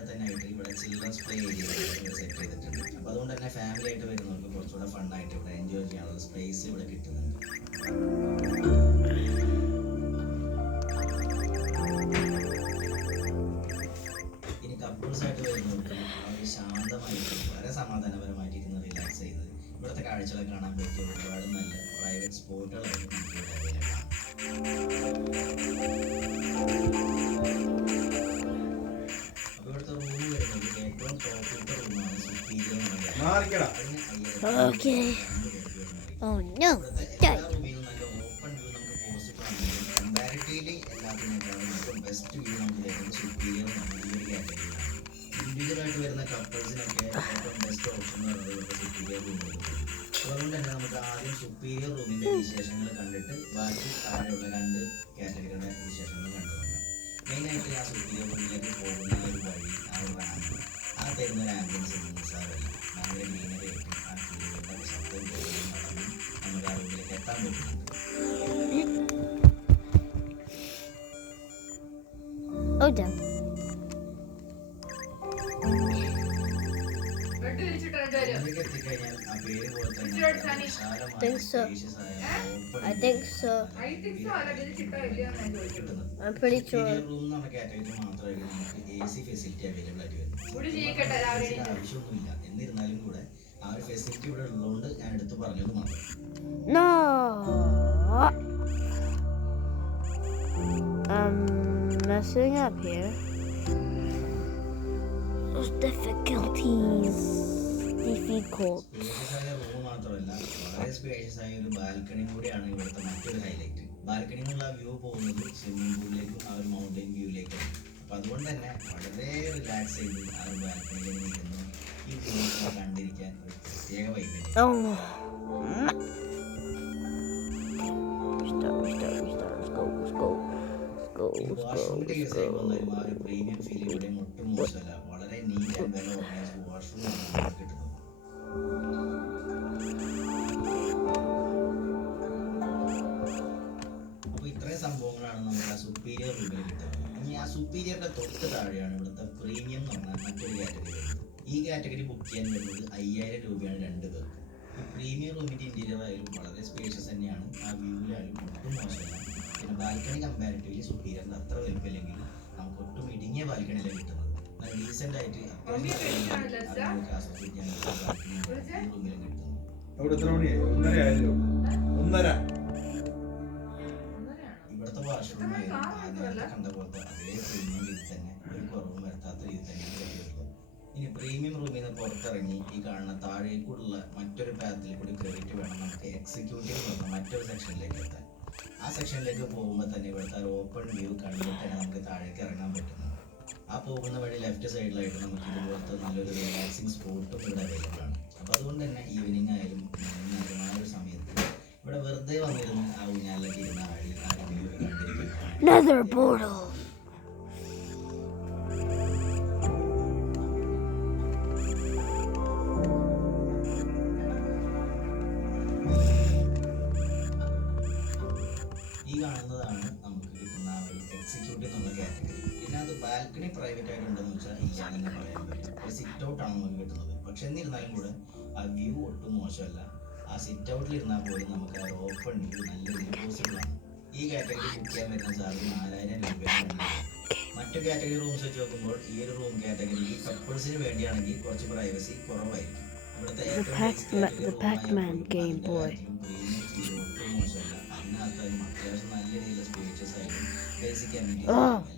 താഴെ തന്നെ ആയിട്ട് ഇവിടെ ചിൽഡ്രൻസ് പ്ലേ ഏരിയ സെറ്റ് ചെയ്തിട്ടുണ്ട്. അപ്പോൾ അതുകൊണ്ട് തന്നെ ഫാമിലി ആയിട്ട് വരുന്നവർക്ക് കുറച്ചുകൂടെ ഫണ്ണായിട്ട് ഇവിടെ എൻജോയ് ചെയ്യാനുള്ള സ്പേസ് ഇവിടെ കിട്ടുന്നുണ്ട്. ഇനി കപ്പിൾസ് ആയിട്ട് വരുന്നവർക്ക് വളരെ ശാന്തമായിട്ട് വളരെ സമാധാനപരമായിട്ട് ഇരുന്ന് റിലാക്സ് ചെയ്ത് ഇവിടുത്തെ കാഴ്ചകളൊക്കെ കാണാൻ പറ്റിയ ഒരുപാട് നല്ല പ്രൈവറ്റ് സ്പോട്ടുകളായിരിക്കും നമുക്ക് അവൈലബിൾ ആണ്. അപ്പോൾ ഇവിടുത്തെ റൂം വരുന്നത് ഏറ്റവും ടോപ്പിലത്തെ റൂമാണ് സുപ്പീരിയർ എന്ന് പറയുന്നത്. Okay. Oh no. എല്ലാ റൂമിലും നല്ല ഓപ്പൺ വ്യൂ നമുക്ക് പോസിബിൾ ആണെങ്കിലും കമ്പാരിറ്റീവ്ലി എല്ലാത്തിനേക്കാളും ബെസ്റ്റ് വ്യൂ നമുക്ക് തരുന്നത് സുപ്പീരിയർ എന്നാണ് ഈ ഒരു കാറ്റഗറിയിലാണ്. ഇൻഡിവിജ്വലായിട്ട് വരുന്ന കപ്പിൾസിനൊക്കെ ഏറ്റവും ബെസ്റ്റ് ഓപ്ഷൻ എന്ന് പറയുന്നത് ഇവിടുത്തെ സുപ്പീരിയർ റൂമിൽ. അതുകൊണ്ട് തന്നെ നമുക്ക് ആദ്യം സുപ്പീരിയർ റൂമിൻ്റെ വിശേഷങ്ങൾ കണ്ടിട്ട് ബാക്കി താഴെയുള്ള 2 കാറ്റഗറിയുടെ വിശേഷങ്ങൾ കണ്ടു നോക്കാം. മെയിനായിട്ട് ആ സുപ്പീരിയർ റൂമിലേക്ക് പോകുന്ന ഒരു വഴി, ആ ഒരു റാമ്പ്, ആ തരുന്ന ഒരു ആംബിയൻസ് നിസ്സാരമല്ല. ഭയങ്കര ഗ്രീനറി ആയിട്ടും ആ കിളികളുടെ ശബ്ദം നടന്നും നമുക്ക് ആ റൂമിലേക്ക് എത്താൻ പറ്റുന്നുണ്ട്. Oh damn. റൂമിലേക്ക് എത്തിക്കഴിഞ്ഞാൽ ആ പേര് പോലെ തന്നെ വിശാലമായ Think so. spacious ആയ open I think so. I'm pretty sure. Superior room എന്ന് പറഞ്ഞ കാറ്റഗറി മാത്രമായിരിക്കും നമുക്ക് AC ഫെസിലിറ്റി അവൈലബിൾ ആയിട്ട് വരുന്നത്. ആവശ്യമൊന്നുമില്ല. എന്നിരുന്നാലും കൂടെ ആ ഒരു ഫെസിലിറ്റി ഇവിടെ ഉള്ളതുകൊണ്ട് ഞാൻ എടുത്ത് പറഞ്ഞത് മാത്രം. No. Messing up here. Those difficulties. Difficult. Spacious ആയ റൂം മാത്രമല്ല, വളരെ സ്പേഷ്യസ് ആയ ഒരു ബാൽക്കണി കൂടിയാണ് ഇവിടുത്തെ മറ്റൊരു ഹൈലൈറ്റ്. ബാൽക്കണിയിൽ നിന്നുള്ള വ്യൂ പോകുന്നത് സ്വിമ്മിംഗ് പൂളിലേക്കും ആ ഒരു മൗണ്ടൻ വ്യൂയിലേക്കും. അപ്പം അതുകൊണ്ട് തന്നെ വളരെ റിലാക്സ് ചെയ്ത് ആ ഒരു ബാൽക്കണിയിൽ നിൽക്കുന്നു ഈ വ്യൂ കണ്ടിരിക്കാൻ ഒരു പ്രത്യേക vibe. Oh. Restart. Let's go. വാഷ്റൂമിന്റെ യൂസ് ചെയ്യുമ്പോൾ ആ ഒരു പ്രീമിയം ഫീൽ ഇവിടെ ഒട്ടും മോശമല്ല. വളരെ നീറ്റ് ആൻഡ് വെൽ ഓർഗനൈസ്ഡ് വാഷ്റൂമാണ് നമുക്ക് കിട്ടുന്നത്. അപ്പോൾ ഇത്രയും സംഭവങ്ങളാണ് നമുക്ക് ആ സുപ്പീരിയർ റൂമിൽ കിട്ടുന്നത്. ഇനി ആ സുപ്പീരിയറിന്റെ തൊട്ട് താഴെയാണ് ഇവിടുത്തെ പ്രീമിയം എന്ന് പറഞ്ഞാൽ മറ്റൊരു കാറ്റഗറി വരുന്നത്. ഈ കാറ്റഗറി ബുക്ക് ചെയ്യാൻ വരുന്നത് 5000 രൂപയാണ് 2 പേർക്ക്. ഈ പ്രീമിയം റൂമിന്റെ ഇന്റീരിയർ ആയാലും വളരെ സ്പേഷ്യസ് തന്നെയാണ്. ആ വ്യൂവിലായാലും ഒട്ടും മോശമല്ല. പിന്നെ ബാൽക്കണി കമ്പാരിറ്റീവ്ലി സുപ്പീരിയറിന്റെ അത്ര വലുപ്പമില്ലെങ്കിലും നമുക്ക് ഒട്ടും ഇടുങ്ങിയ ബാൽക്കണിയിലാണ് കിട്ടുന്നത്. ഡീസെന്റ് ആയിട്ട് റൂമിലും കിട്ടുന്നു. ഇവിടുത്തെ വാഷ്റൂം നേരത്തെ കണ്ട പോലത്തെ അതേ പ്രീമിയം രീതി തന്നെ, ഒരു കുറവും വരുത്താത്ത രീതി തന്നെയാണ്. ഇനി പ്രീമിയം റൂമിൽ നിന്ന് പുറത്തിറങ്ങി ഈ കാണുന്ന താഴേക്കൂടുള്ള മറ്റൊരു പാത്തിൽ കൂടി കയറിയിട്ട് വേണം നമുക്ക് എക്സിക്യൂട്ടീവ് എന്ന് പറഞ്ഞ മറ്റൊരു സെക്ഷനിലേക്ക് എത്താൻ. ആ സെക്ഷനിലേക്ക് പോകുമ്പോൾ തന്നെ ഇവിടുത്തെ ഓപ്പൺ വ്യൂ കണ്ടിട്ട് തന്നെ നമുക്ക് താഴേക്ക് ഇറങ്ങാൻ പറ്റുന്നു. ആ പോകുന്ന വഴി ലെഫ്റ്റ് സൈഡിലായിട്ട് നമുക്ക് ഇതുപോലത്തെ നല്ലൊരു റിലാക്സിങ് സ്പോട്ടും ഇവിടെ അവൈലബിൾ ആണ്. അപ്പോൾ അതുകൊണ്ട് തന്നെ ഈവനിങ് ആയാലും മോർണിംഗ് ആയാലും ആ ഒരു സമയത്ത് ഇവിടെ വെറുതെ വന്നിരുന്ന് ആ ഊഞ്ഞാലിലേക്ക് ഇരുന്ന വഴി ആ വ്യൂ കണ്ടിരിക്കുന്നു. Nether portal. ഈ കാണുന്നതാണ് നമുക്ക് കിട്ടുന്ന ആ ഒരു എക്സിക്യൂട്ടീവ് എന്നുള്ള കാറ്റഗറി. ഇതിനകത്ത് ബാൽക്കണി പ്രൈവറ്റ് ആയിട്ടുണ്ടെന്ന് വെച്ചാൽ ഇല്ലാന്ന് പറയാൻ പറ്റും. ഒരു സിറ്റ് ഔട്ട് ആണ് നമുക്ക് കിട്ടുന്നത്. പക്ഷെ എന്നിരുന്നാലും കൂടെ ആ വ്യൂ ഒട്ടും മോശമല്ല. ആ സിറ്റ് ഔട്ടിൽ ഇരുന്നാൽ പോലും നമുക്ക് ആ ഓപ്പൺ വ്യൂ നല്ല രീതിയിൽ പോസിബിൾ ആണ്. ഈ കാറ്റഗറി ബുക്ക് ചെയ്യാൻ വരുന്ന ചാർജ് 4000 രൂപയാണ്. മറ്റു കാറ്റഗറി റൂംസ് വെച്ച് നോക്കുമ്പോൾ ഈ ഒരു റൂം കാറ്റഗറി കപ്പിൾസിന് വേണ്ടിയാണെങ്കിൽ കുറച്ച് പ്രൈവസി കുറവായിരിക്കും. ഇവിടുത്തെ The Pac-Man game boy. ഒട്ടും മോശമല്ല. അതിനകത്തായാലും അത്യാവശ്യം നല്ല രീതിയിൽ സ്പേഷ്യസ് ആയിട്ടും ബേസിക് അമ്യൂണിറ്റീസ്